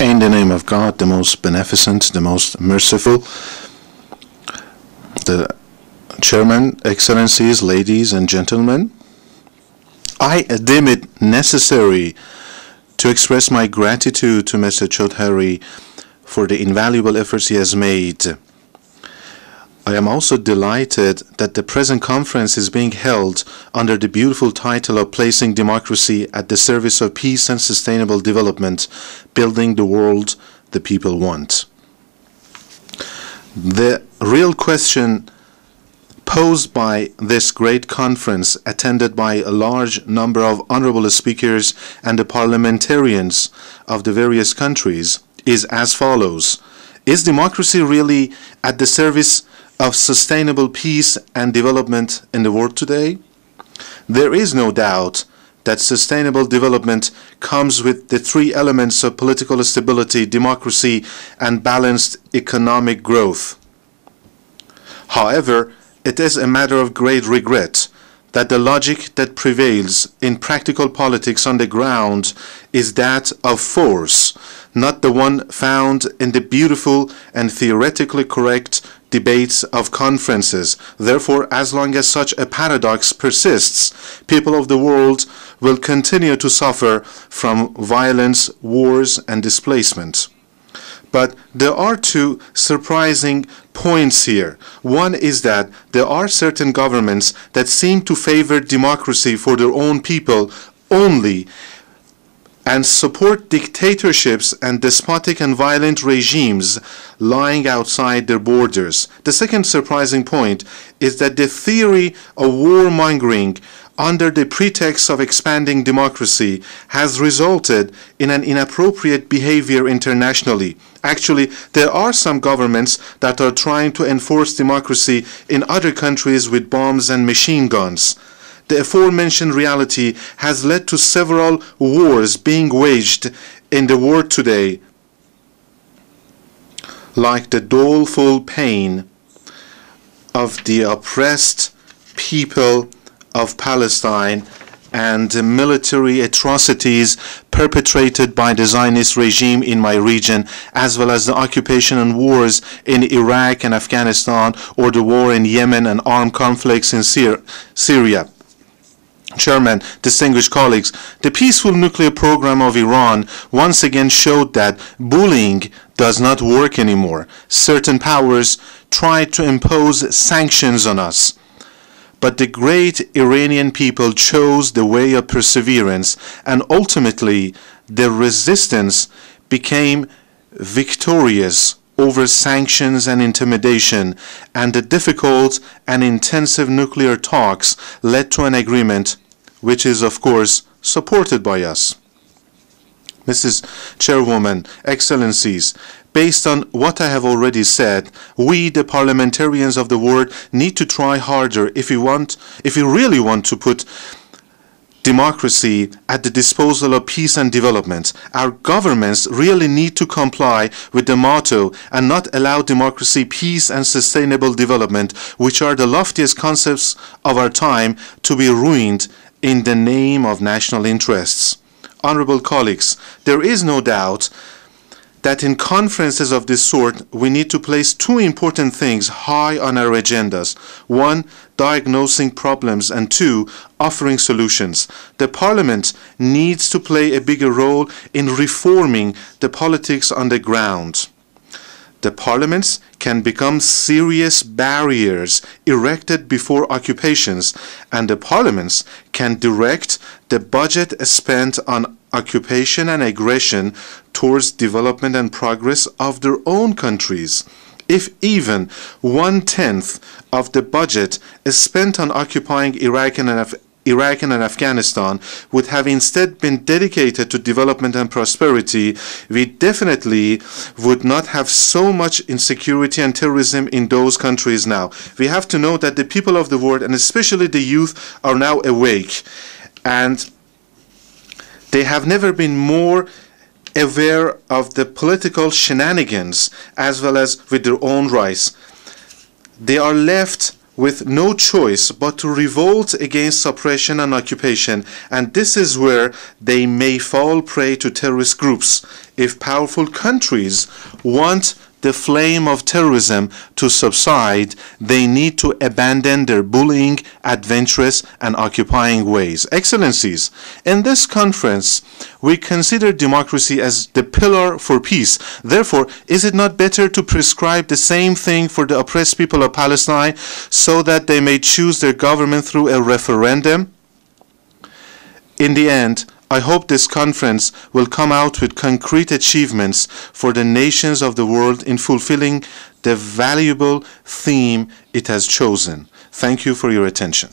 In the name of God, the most beneficent, the most merciful, the Chairman, Excellencies, ladies and gentlemen, I deem it necessary to express my gratitude to Mr. Chaudhary for the invaluable efforts he has made. I am also delighted that the present conference is being held under the beautiful title of Placing Democracy at the Service of Peace and Sustainable Development, Building the World the People Want. The real question posed by this great conference, attended by a large number of honorable speakers and the parliamentarians of the various countries, is as follows. Is democracy really at the service of sustainable peace and development in the world today? There is no doubt that sustainable development comes with the three elements of political stability, democracy, and balanced economic growth. However, it is a matter of great regret that the logic that prevails in practical politics on the ground is that of force, not the one found in the beautiful and theoretically correct debates of conferences. Therefore, as long as such a paradox persists, people of the world will continue to suffer from violence, wars, and displacement. But there are two surprising points here. One is that there are certain governments that seem to favor democracy for their own people only and support dictatorships and despotic and violent regimes lying outside their borders. The second surprising point is that the theory of warmongering under the pretext of expanding democracy has resulted in an inappropriate behavior internationally. Actually, there are some governments that are trying to enforce democracy in other countries with bombs and machine guns. The aforementioned reality has led to several wars being waged in the world today, like the doleful pain of the oppressed people of Palestine and the military atrocities perpetrated by the Zionist regime in my region, as well as the occupation and wars in Iraq and Afghanistan, or the war in Yemen and armed conflicts in Syria. Chairman, distinguished colleagues, the peaceful nuclear program of Iran once again showed that bullying does not work anymore. Certain powers tried to impose sanctions on us. But the great Iranian people chose the way of perseverance, and ultimately their resistance became victorious over sanctions and intimidation, and the difficult and intensive nuclear talks led to an agreement which is, of course, supported by us. Mrs. Chairwoman, Excellencies, based on what I have already said, we, the parliamentarians of the world, need to try harder if we really want to put democracy at the disposal of peace and development. Our governments really need to comply with the motto and not allow democracy, peace, and sustainable development, which are the loftiest concepts of our time, to be ruined in the name of national interests. Honorable colleagues, there is no doubt that in conferences of this sort, we need to place two important things high on our agendas. One, diagnosing problems, and two, offering solutions. The Parliament needs to play a bigger role in reforming the politics on the ground. The parliaments can become serious barriers erected before occupations, and the parliaments can direct the budget spent on occupation and aggression towards development and progress of their own countries. If even 1/10 of the budget is spent on occupying Iraq and Afghanistan would have instead been dedicated to development and prosperity, we definitely would not have so much insecurity and terrorism in those countries now. We have to know that the people of the world, and especially the youth, are now awake, and they have never been more aware of the political shenanigans as well as with their own rights. They are left with no choice but to revolt against suppression and occupation, and this is where they may fall prey to terrorist groups. If powerful countries want the flame of terrorism to subside, they need to abandon their bullying, adventurous, and occupying ways. Excellencies, in this conference, we consider democracy as the pillar for peace. Therefore, is it not better to prescribe the same thing for the oppressed people of Palestine so that they may choose their government through a referendum? In the end, I hope this conference will come out with concrete achievements for the nations of the world in fulfilling the valuable theme it has chosen. Thank you for your attention.